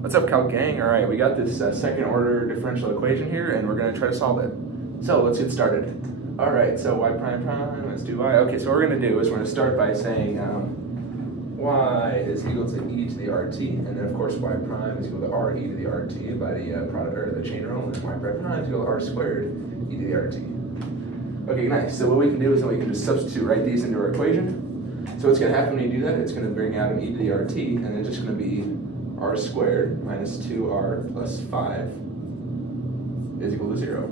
What's up, Calc gang? All right, we got this second order differential equation here, and we're going to try to solve it. So let's get started. All right, so y prime prime, let's do y. Okay, so what we're going to do is we're going to start by saying y is equal to e to the rt, and then of course y prime is equal to r e to the rt by the product or the chain rule, and then y prime is equal to r squared e to the rt. Okay, nice. So what we can do is then we can just substitute, write these into our equation. So what's going to happen when you do that? It's going to bring out an e to the rt, and it's just going to be r squared minus 2r plus 5 is equal to 0.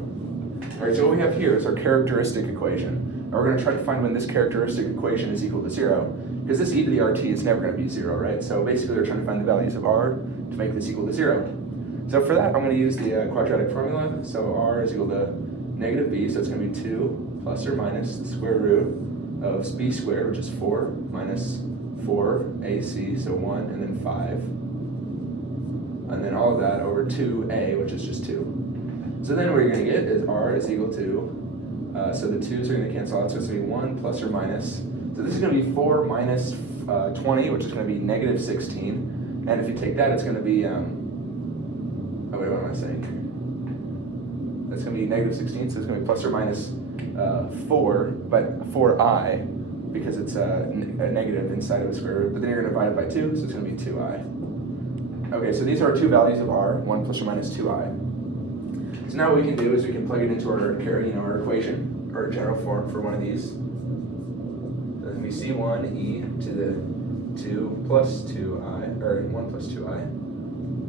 All right, so what we have here is our characteristic equation. And we're going to try to find when this characteristic equation is equal to 0, because this e to the rt is never going to be 0, right? So basically we're trying to find the values of r to make this equal to 0. So for that, I'm going to use the quadratic formula. So r is equal to negative b, so it's going to be 2 plus or minus the square root of b squared, which is 4, minus 4ac, so 1, and then 5. And then all of that over 2a, which is just 2. So then what you're going to get is r is equal to, so the 2's are going to cancel out, so it's going to be 1 plus or minus. So this is going to be 4 minus 20, which is going to be negative 16. And if you take that, it's going to be, oh wait, what am I saying? That's going to be negative 16, so it's going to be plus or minus 4, but 4i, because it's a negative inside of a square root. But then you're going to divide it by 2, so it's going to be 2i. Okay, so these are our two values of r, 1 plus or minus 2i. So now what we can do is we can plug it into our equation, or general form for one of these. So it's going to be c1 e to the 2 plus 2i, or 1 plus 2i,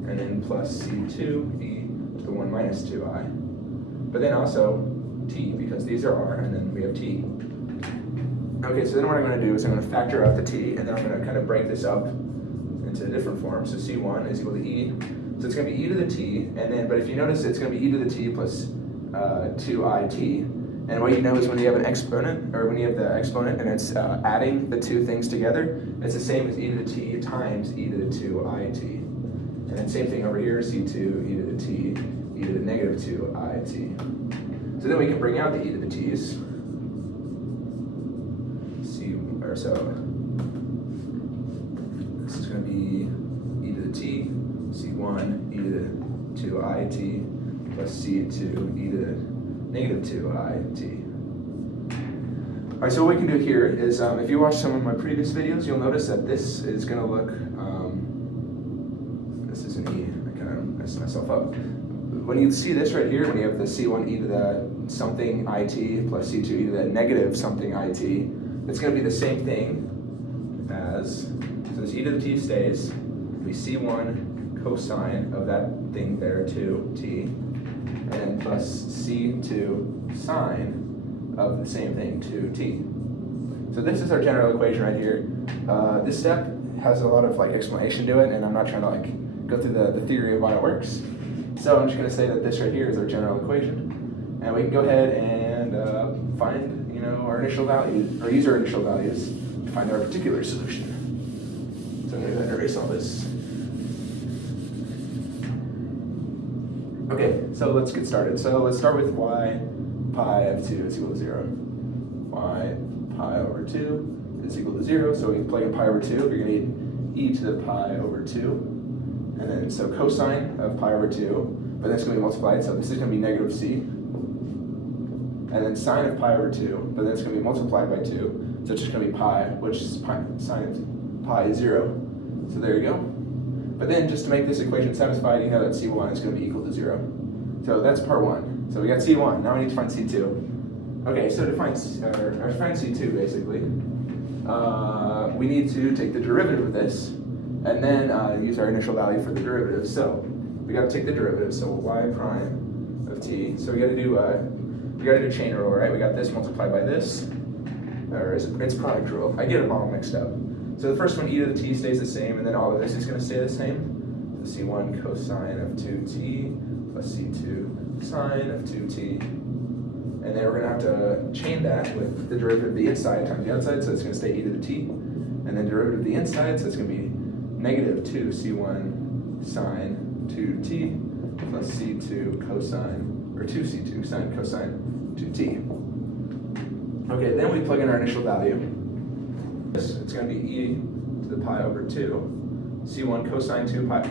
and then plus c2 e to the 1 minus 2i. But then also t, because these are r, and then we have t. Okay, so then what I'm going to do is I'm going to factor out the t, and then I'm going to kind of break this up into a different form. So c1 is equal to e. So it's going to be e to the t, and then, but if you notice, it's going to be e to the t plus 2it. And what you know is when you have an exponent, or when you have the exponent and it's adding the two things together, it's the same as e to the t times e to the 2it. And then same thing over here, c2 e to the t, e to the negative 2it. So then we can bring out the e to the t's. So this is going to be e to the t, c1 e to the 2it, plus c2 e to the negative 2it. All right, so what we can do here is, if you watch some of my previous videos, you'll notice that this is going to look, this is an e, I kind of messed myself up. When you see this right here, when you have the c1 e to the something it plus c2 e to the negative something it, it's going to be the same thing as, so this e to the t stays, it'll be c1 cosine of that thing there, 2t, and then plus c2 sine of the same thing, 2t. So this is our general equation right here. This step has a lot of explanation to it, and I'm not trying to go through the theory of why it works. So I'm just going to say that this right here is our general equation, and we can go ahead and find our initial values, or use our initial values to find our particular solution. So I'm going to go ahead and erase all this. Okay, so let's get started. So let's start with y pi of 2 is equal to 0. Y pi over 2 is equal to 0, so we can plug in pi over 2. You're going to need e to the pi over 2. And then, so cosine of pi over 2, but that's going to be multiplied, so this is going to be negative c. And then sine of pi over 2, but then it's going to be multiplied by 2, so it's just going to be pi, which is sine of pi is 0. So there you go. But then just to make this equation satisfied, you know that c1 is going to be equal to 0. So that's part 1. So we got c1, now we need to find c2. Okay, so to find c2 basically, we need to take the derivative of this, and then use our initial value for the derivative. So we got to take the derivative, so y prime of t. So we got to do chain rule, right? We got this multiplied by this, or it's product rule. I get them all mixed up. So the first one, e to the t, stays the same, and then all of this is going to stay the same. So c1 cosine of 2t plus c2 sine of 2t. And then we're going to have to chain that with the derivative of the inside times the outside, so it's going to stay e to the t. And then derivative of the inside, so it's going to be negative 2c1 sine 2t plus c2 cosine, or 2c2 sine cosine 2t. Okay, then we plug in our initial value. It's going to be e to the pi over 2, c1 cosine 2 pi.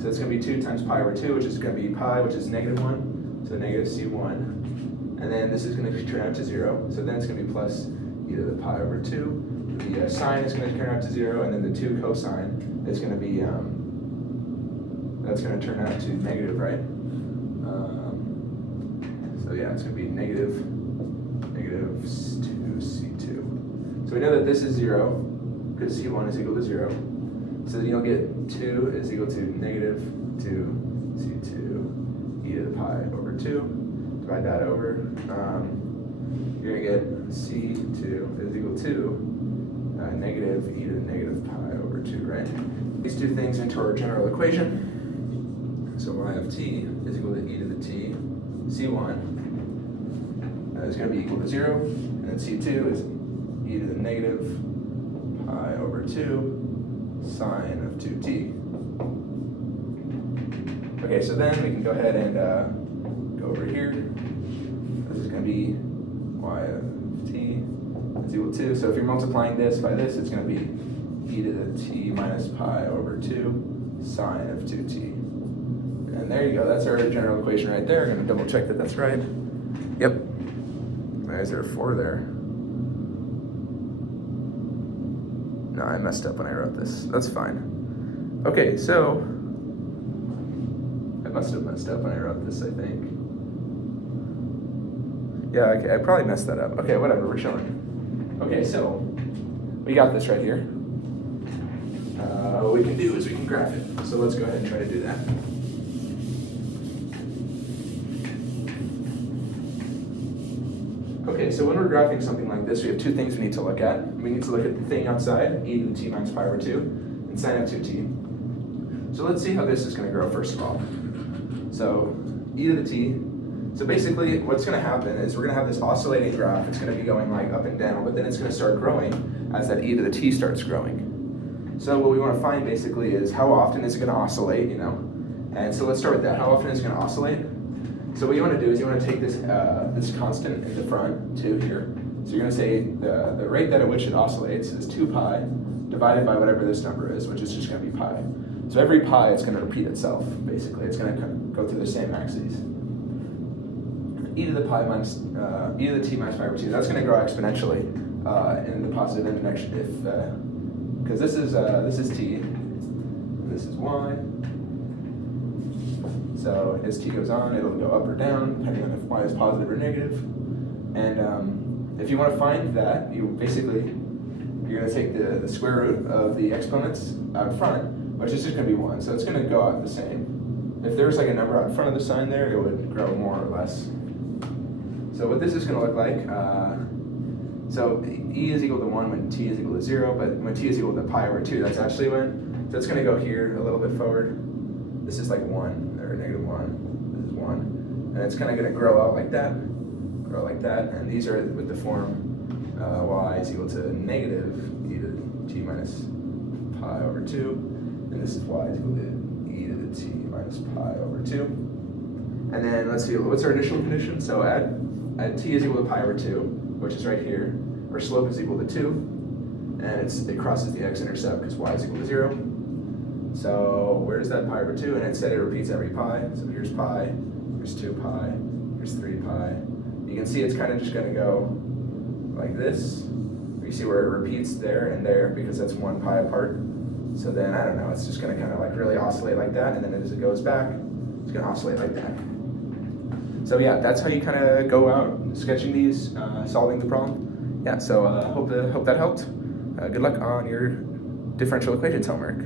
So it's going to be 2 times pi over 2, which is going to be pi, which is -1, so negative c1. And then this is going to turn out to 0, so then it's going to be plus e to the pi over 2. The sine is going to turn out to 0, and then the 2 cosine is going to be, that's going to turn out to negative, right? So yeah, it's going to be negative 2c2. So we know that this is 0, because c1 is equal to 0. So then you'll get 2 is equal to negative 2c2 e to the pi over 2. Divide that over. You're going to get c2 is equal to negative e to the negative pi over 2, right? These two things into our general equation. So y of t is equal to e to the t. c1 is going to be equal to 0, and then c2 is e to the negative pi over 2 sine of 2t. Okay, so then we can go ahead and go over here. This is going to be y of t is equal to, so if you're multiplying this by this, it's going to be e to the t minus pi over 2 sine of 2t. And there you go, that's our general equation right there. I'm going to double check that that's right. Yep. Why is there a 4 there? No, I messed up when I wrote this. That's fine. Okay, so I must have messed up when I wrote this, I think. Yeah, okay, I probably messed that up. Okay, whatever, we're showing. Okay, so we got this right here. What we can do is we can graph it. So let's go ahead and try to do that. Okay, so when we're graphing something like this, we have two things we need to look at. We need to look at the thing outside, e to the t minus pi over 2, and sine of 2t. So let's see how this is going to grow first of all. So e to the t. So basically what's going to happen is we're going to have this oscillating graph. It's going to be going like up and down, but then it's going to start growing as that e to the t starts growing. So what we want to find basically is how often is it going to oscillate, you know? And so let's start with that. How often is it going to oscillate? So what you want to do is you want to take this this constant in the front, 2 here. So you're going to say the rate at which it oscillates is 2 pi divided by whatever this number is, which is just going to be pi. So every pi, it's going to repeat itself, basically. It's going to go through the same axes. E to the pi minus, e to the t minus pi over 2, that's going to grow exponentially in the positive end direction if, because this is t, and this is y. So as t goes on, it'll go up or down, depending on if y is positive or negative. And if you want to find that, you're going to take the square root of the exponents out front, which is just going to be 1. So it's going to go out the same. If there's like a number out front of the sign there, it would grow more or less. So what this is going to look like, so e is equal to 1 when t is equal to 0, but when t is equal to pi over 2, that's actually when. So it's going to go here a little bit forward. This is like 1, or negative 1. This is 1. And it's kind of going to grow out like that, and these are with the form y is equal to negative e to the t minus pi over 2, and this is y is equal to e to the t minus pi over 2. And then let's see, what's our initial condition? So at t is equal to pi over 2, which is right here, our slope is equal to 2, and it crosses the x-intercept because y is equal to 0. So where's that pi over 2? And it said it repeats every pi. So here's pi, here's 2 pi, here's 3 pi. You can see it's kind of just going to go like this. You see where it repeats there and there because that's 1 pi apart. So then, I don't know, it's just going to kind of like really oscillate like that, and then as it goes back, it's going to oscillate like that. So yeah, that's how you kind of go out sketching these, solving the problem. Yeah, so hope that helped. Good luck on your differential equations homework.